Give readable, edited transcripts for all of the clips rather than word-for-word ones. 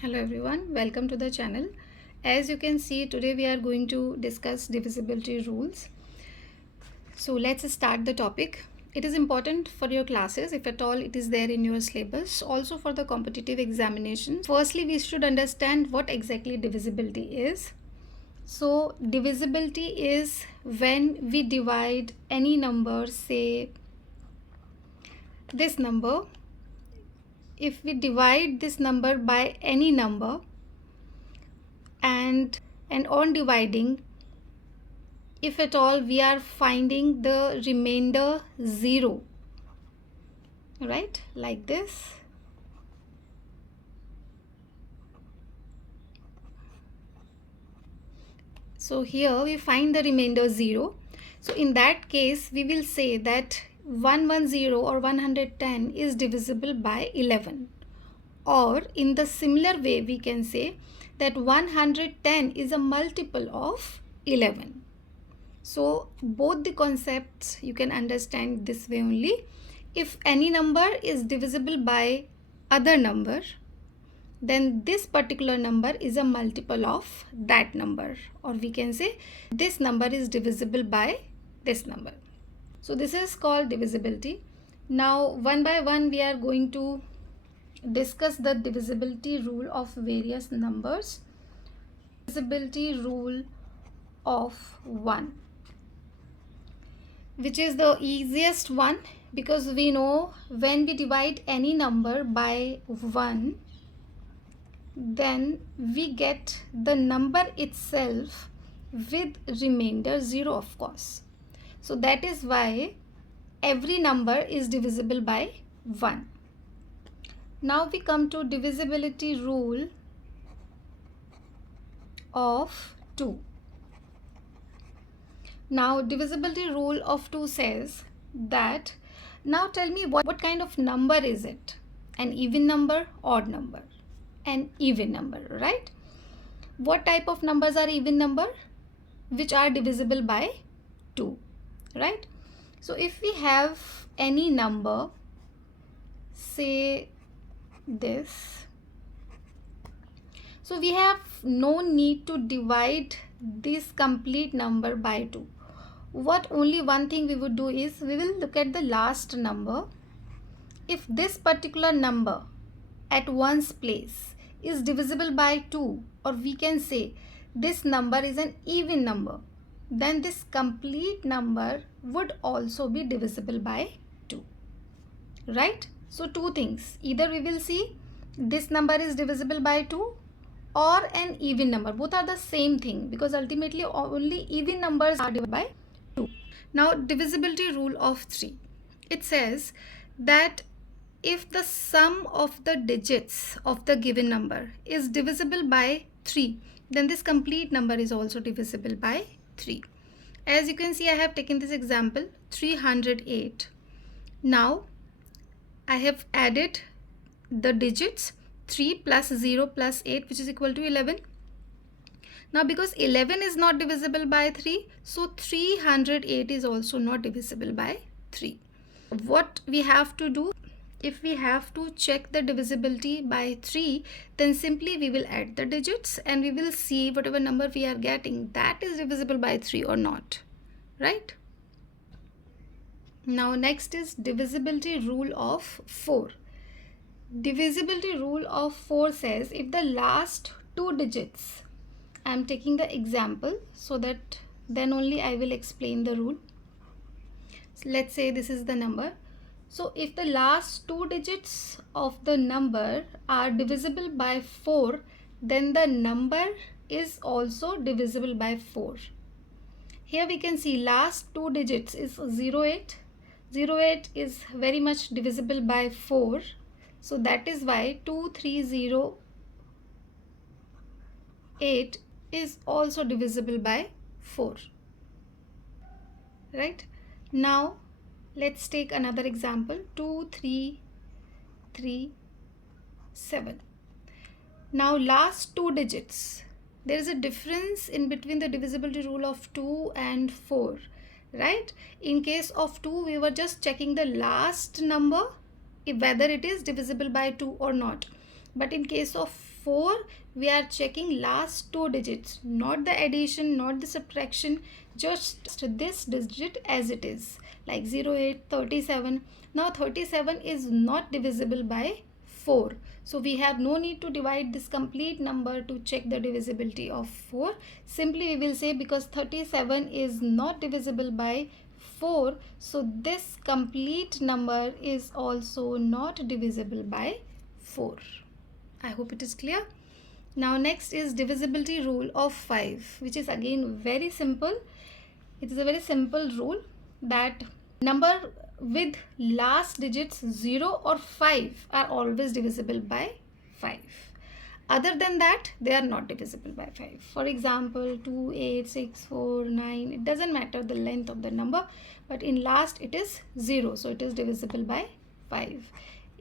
Hello everyone, welcome to the channel. As you can see, today we are going to discuss divisibility rules. So let's start the topic. It is important for your classes, if at all it is there in your syllabus, also for the competitive examinations. Firstly, we should understand what exactly divisibility is. So divisibility is when we divide any number, say this number. If we divide this number by any number, and on dividing, if at all we are finding the remainder 0, right, like this. So here we find the remainder 0. So in that case we will say that 110 or 110 is divisible by 11, or in the similar way we can say that 110 is a multiple of 11. So both the concepts you can understand this way only. If any number is divisible by other number, then this particular number is a multiple of that number, or we can say this number is divisible by this number. So this is called divisibility. Now one by one we are going to discuss the divisibility rule of various numbers. Divisibility rule of 1, which is the easiest one, because we know when we divide any number by 1, then we get the number itself with remainder 0, of course. So that is why every number is divisible by 1. Now we come to divisibility rule of 2. Now divisibility rule of 2 says that, now tell me what kind of number is it? An even number, odd number? An even number, right? What type of numbers are even number? Which are divisible by 2, right? So if we have any number, say this, so we have no need to divide this complete number by 2. What only one thing we would do is we will look at the last number. If this particular number at one's place is divisible by 2, or we can say this number is an even number, then this complete number would also be divisible by 2, right? So two things, either we will see this number is divisible by 2 or an even number. Both are the same thing, because ultimately only even numbers are divided by 2. Now divisibility rule of 3, it says that if the sum of the digits of the given number is divisible by 3, then this complete number is also divisible by 3. As you can see, I have taken this example 308. Now I have added the digits 3 plus 0 plus 8, which is equal to 11. Now because 11 is not divisible by 3, so 308 is also not divisible by 3. What we have to do, if we have to check the divisibility by 3, then simply we will add the digits and we will see whatever number we are getting, that is divisible by 3 or not, right? Now next is divisibility rule of 4. Divisibility rule of 4 says if the last two digits, I am taking the example so that then only I will explain the rule. So let's say this is the number. So if the last two digits of the number are divisible by 4, then the number is also divisible by 4. Here we can see last two digits is 08. 08 is very much divisible by 4. So that is why 2308 is also divisible by 4, right? Now let's take another example 2337. Now last two digits, there is a difference in between the divisibility rule of 2 and 4, right? In case of 2, we were just checking the last number, whether it is divisible by 2 or not. But in case of 4, we are checking last 2 digits, not the addition, not the subtraction, just this digit as it is, like 0837. Now 37 is not divisible by 4. So we have no need to divide this complete number to check the divisibility of 4. Simply we will say because 37 is not divisible by 4, so this complete number is also not divisible by 4. I hope it is clear. Now next is divisibility rule of 5, which is again very simple. It is a very simple rule that number with last digits 0 or 5 are always divisible by 5. Other than that, they are not divisible by 5. For example, 2, 8, 6, 4, 9. It doesn't matter the length of the number, but in last it is 0. So it is divisible by 5.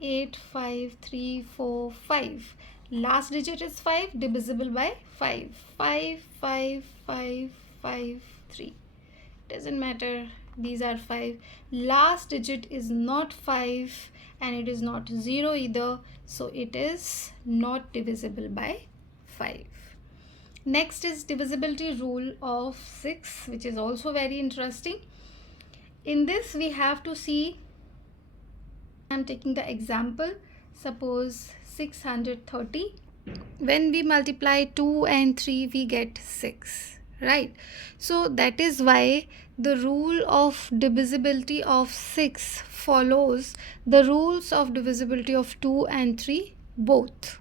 8, 5, 3, 4, 5. Last digit is 5, divisible by 5. 5, 5, 5, 5, 3. Doesn't matter, these are 5. Last digit is not 5 and it is not 0 either, so it is not divisible by 5. Next is divisibility rule of 6, which is also very interesting. In this we have to see, I am taking the example, suppose 630. When we multiply 2 and 3, we get 6, right? So that is why the rule of divisibility of 6 follows the rules of divisibility of 2 and 3 both.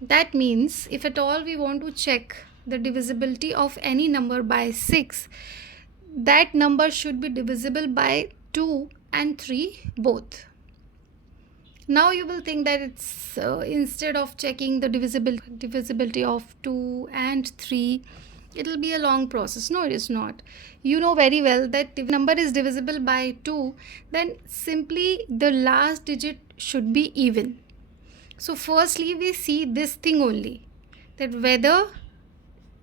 That means if at all we want to check the divisibility of any number by 6, that number should be divisible by 2 and 3 both. Now you will think that it's instead of checking the divisibility of 2 and 3, it will be a long process. No, it is not. You know very well that if number is divisible by 2, then simply the last digit should be even. So firstly we see this thing only, that whether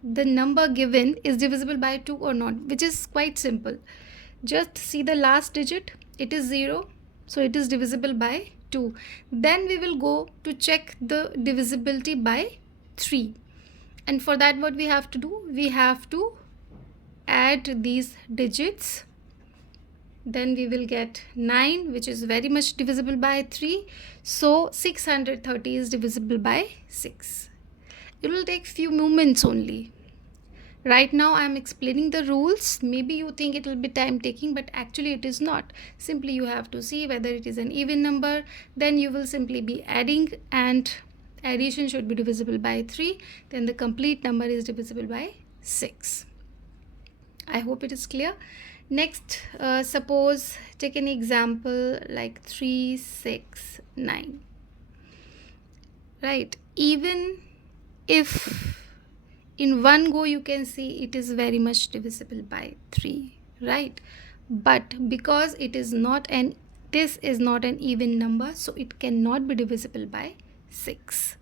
the number given is divisible by 2 or not, which is quite simple. Just see the last digit, it is 0, so it is divisible by 2. Then we will go to check the divisibility by 3. And for that what we have to do? We have to add these digits. Then we will get 9, which is very much divisible by 3. So 630 is divisible by 6. It will take few moments only. Right now I am explaining the rules. Maybe you think it will be time taking, but actually it is not. Simply you have to see whether it is an even number. Then you will simply be adding, and addition should be divisible by 3. Then the complete number is divisible by 6. I hope it is clear. Next, suppose take an example like 3, 6, 9. Right. Even if in one go you can see it is very much divisible by 3, right? But because it is not this is not an even number, so it cannot be divisible by 6.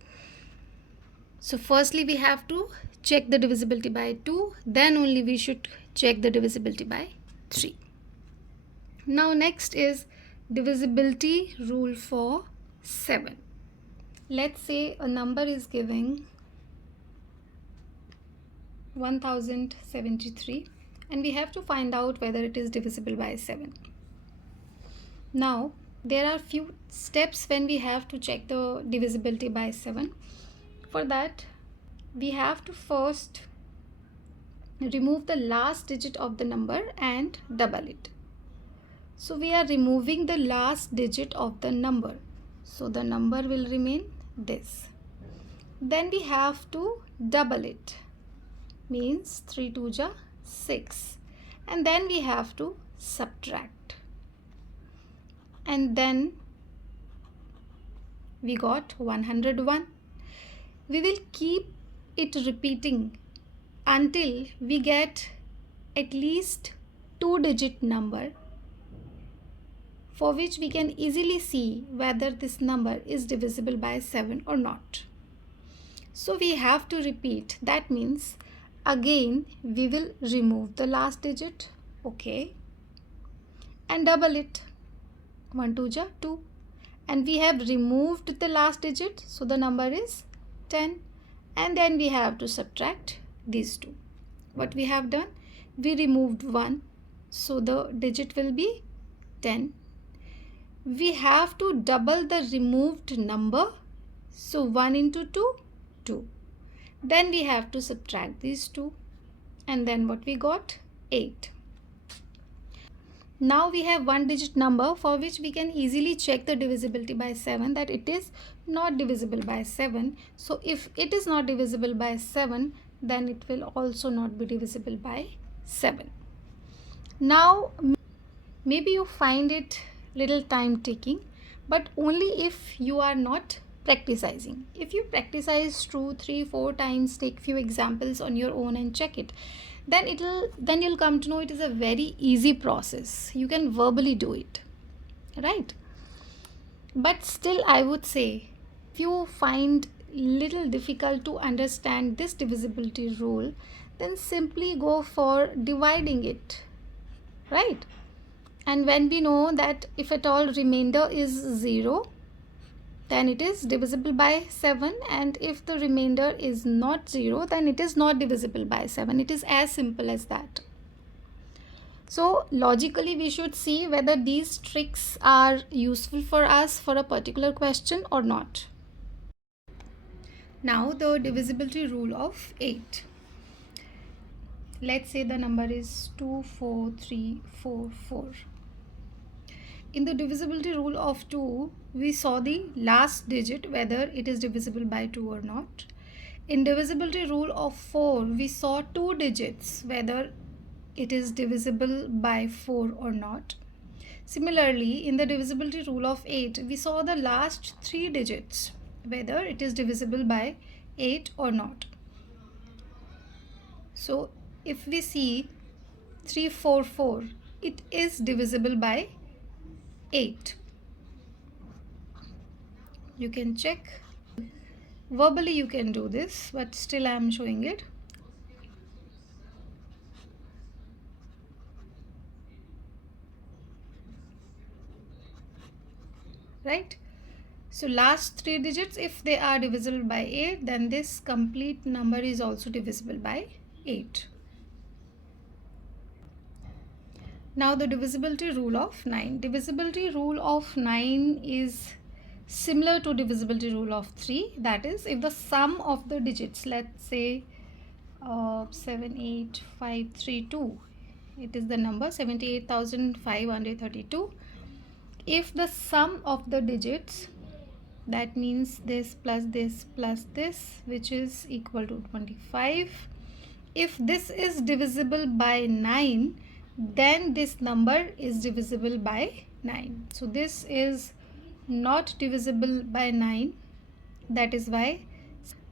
So firstly we have to check the divisibility by 2, then only we should check the divisibility by 3. Now next is divisibility rule for 7. Let's say a number is giving 1073 and we have to find out whether it is divisible by 7. Now there are few steps when we have to check the divisibility by 7. For that we have to first remove the last digit of the number and double it. So we are removing the last digit of the number, so the number will remain this. Then we have to double it, means 3 2 ja 6, and then we have to subtract, and then we got 101. We will keep it repeating until we get at least 2-digit number, for which we can easily see whether this number is divisible by 7 or not. So we have to repeat. That means again we will remove the last digit, okay, and double it. 1 2 ja 2, and we have removed the last digit, so the number is 10, and then we have to subtract these two. What we have done? We removed 1, so the digit will be 10. We have to double the removed number, so 1 into 2, 2. Then we have to subtract these two, and then what we got? 8. Now we have one digit number for which we can easily check the divisibility by 7, that it is not divisible by 7. So if it is not divisible by 7, then it will also not be divisible by 7. Now maybe you find it little time taking, but only if you are not practicing. If you practice 2, 3, 4 times, take few examples on your own and check it, then you'll come to know it is a very easy process. You can verbally do it, right? But still, I would say, if you find little difficult to understand this divisibility rule, then simply go for dividing it, right? And when we know that if at all remainder is 0, then it is divisible by 7, and if the remainder is not 0, then it is not divisible by 7. It is as simple as that. So logically we should see whether these tricks are useful for us for a particular question or not. Now the divisibility rule of 8. Let's say the number is 24344. In the divisibility rule of 2, we saw the last digit, whether it is divisible by 2 or not. In divisibility rule of 4, we saw 2 digits, whether it is divisible by 4 or not. Similarly, in the divisibility rule of 8, we saw the last 3 digits, whether it is divisible by 8 or not. So if we see 344, it is divisible by 8. You can check. Verbally you can do this, but still I am showing it. Right? So last 3 digits, if they are divisible by 8, then this complete number is also divisible by 8. Now the divisibility rule of 9. Divisibility rule of 9 is similar to divisibility rule of 3. That is, if the sum of the digits, let's say 78532, it is the number 78,532. If the sum of the digits, that means this, which is equal to 25. If this is divisible by 9, then this number is divisible by 9. So this is not divisible by 9. That is why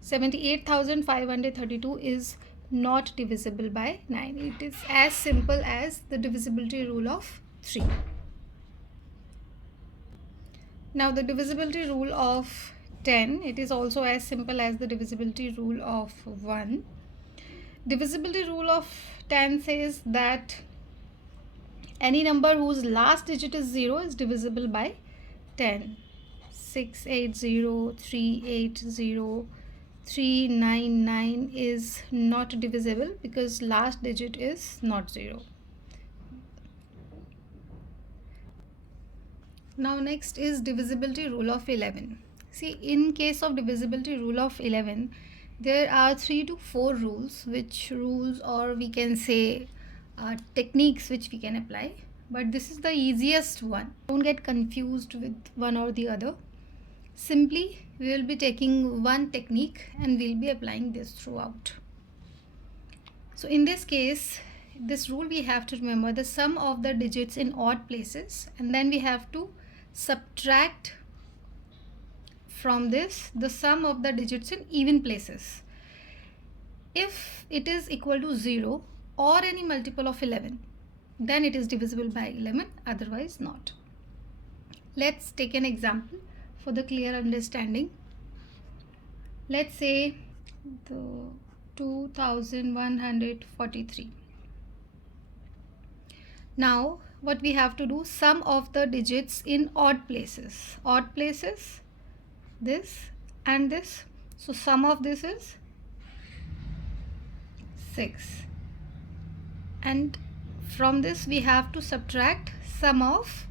78,532 is not divisible by 9. It is as simple as the divisibility rule of 3. Now the divisibility rule of 10, it is also as simple as the divisibility rule of 1. Divisibility rule of 10 says that any number whose last digit is 0 is divisible by 10. 680, 380, 399 is not divisible because last digit is not 0. Now next is divisibility rule of 11. See, in case of divisibility rule of 11, there are 3 to 4 rules, or we can say techniques which we can apply, but this is the easiest one. Don't get confused with one or the other. Simply we will be taking one technique and we'll be applying this throughout. So in this case, this rule we have to remember the sum of the digits in odd places, and then we have to subtract from this the sum of the digits in even places. If it is equal to 0 or any multiple of 11, then it is divisible by 11, otherwise not. Let's take an example for the clear understanding. Let's say the 2143. Now what we have to do, sum of the digits in odd places, this and this. So sum of this is 6, and from this we have to subtract sum of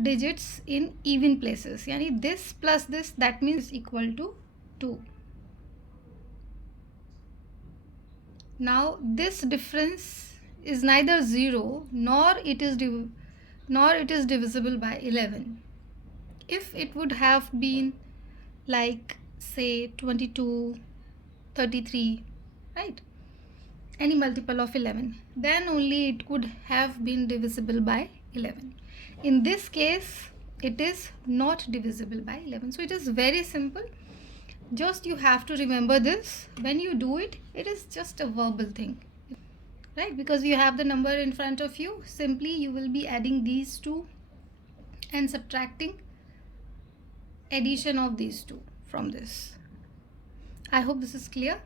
digits in even places. Yani this plus this, that means equal to 2. Now this difference is neither 0 nor it is divisible by 11. If it would have been like say 22, 33, right, any multiple of 11, then only it could have been divisible by 11. In this case it is not divisible by 11. So it is very simple. Just you have to remember this. When you do it, it is just a verbal thing, right? Because you have the number in front of you, simply you will be adding these two and subtracting addition of these two from this. I hope this is clear.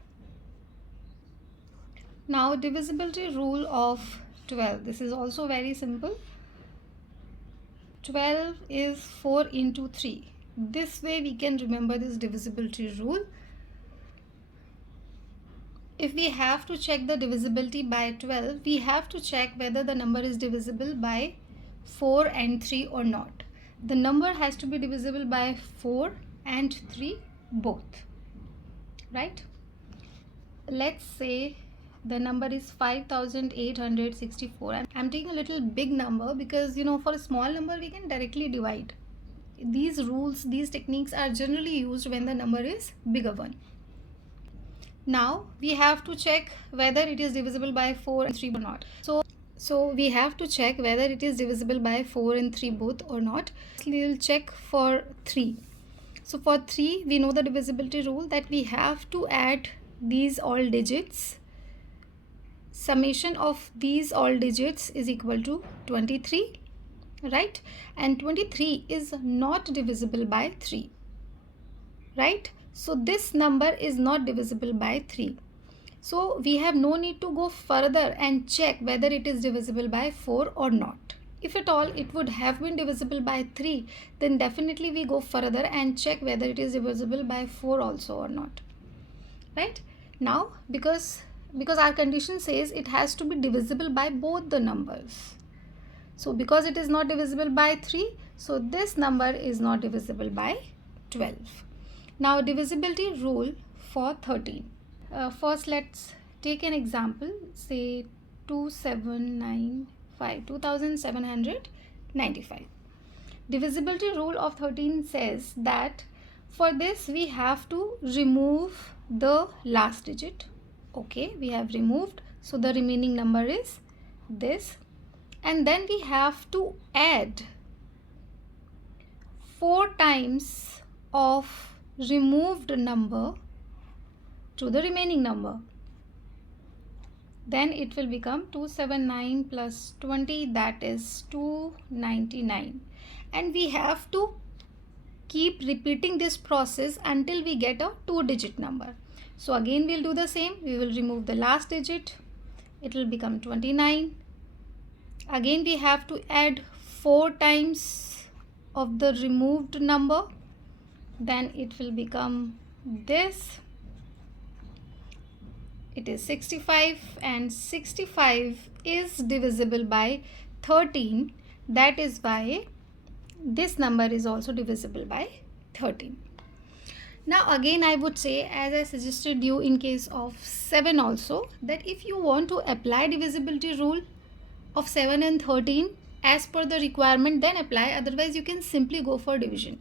Now divisibility rule of 12. This is also very simple. 12 is 4 into 3. This way we can remember this divisibility rule. If we have to check the divisibility by 12, we have to check whether the number is divisible by 4 and 3 or not. The number has to be divisible by 4 and 3 both, right? Let's say the number is 5864. I'm taking a little big number because for a small number we can directly divide. These rules, these techniques are generally used when the number is bigger one. Now we have to check whether it is divisible by 4 and 3 or not. So we have to check whether it is divisible by 4 and 3 both or not. We will check for 3. So for 3 we know the divisibility rule, that we have to add these all digits. Summation of these all digits is equal to 23, right? And 23 is not divisible by 3, right? So this number is not divisible by 3. So we have no need to go further and check whether it is divisible by 4 or not. If at all it would have been divisible by 3, then definitely we go further and check whether it is divisible by 4 also or not, right? Now because our condition says it has to be divisible by both the numbers. So because it is not divisible by 3, so this number is not divisible by 12. Now divisibility rule for 13. First let's take an example, say 2795. Divisibility rule of 13 says that for this we have to remove the last digit. Okay, we have removed, so the remaining number is this, and then we have to add 4 times of removed number to the remaining number. Then it will become 279 plus 20, that is 299, and we have to keep repeating this process until we get a 2-digit number. So again we'll do the same. We will remove the last digit, it will become 29. Again we have to add 4 times of the removed number, then it will become this, it is 65, and 65 is divisible by 13. That is why this number is also divisible by 13. Now again I would say, as I suggested you in case of 7 also, that if you want to apply divisibility rule of 7 and 13 as per the requirement, then apply. Otherwise you can simply go for division,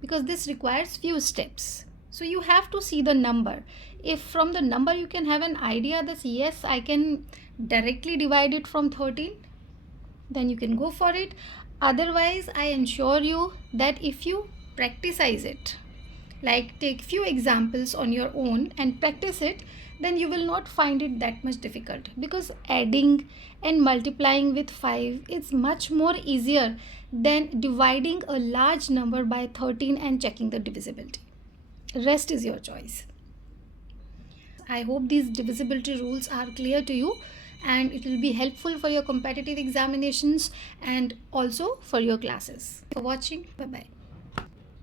because this requires few steps. So you have to see the number. If from the number you can have an idea that yes, I can directly divide it from 13, then you can go for it. Otherwise I ensure you that if you practicize it, like take few examples on your own and practice it, then you will not find it that much difficult, because adding and multiplying with 5 is much more easier than dividing a large number by 13 and checking the divisibility. Rest is your choice. I hope these divisibility rules are clear to you, and it will be helpful for your competitive examinations and also for your classes. For watching, bye bye.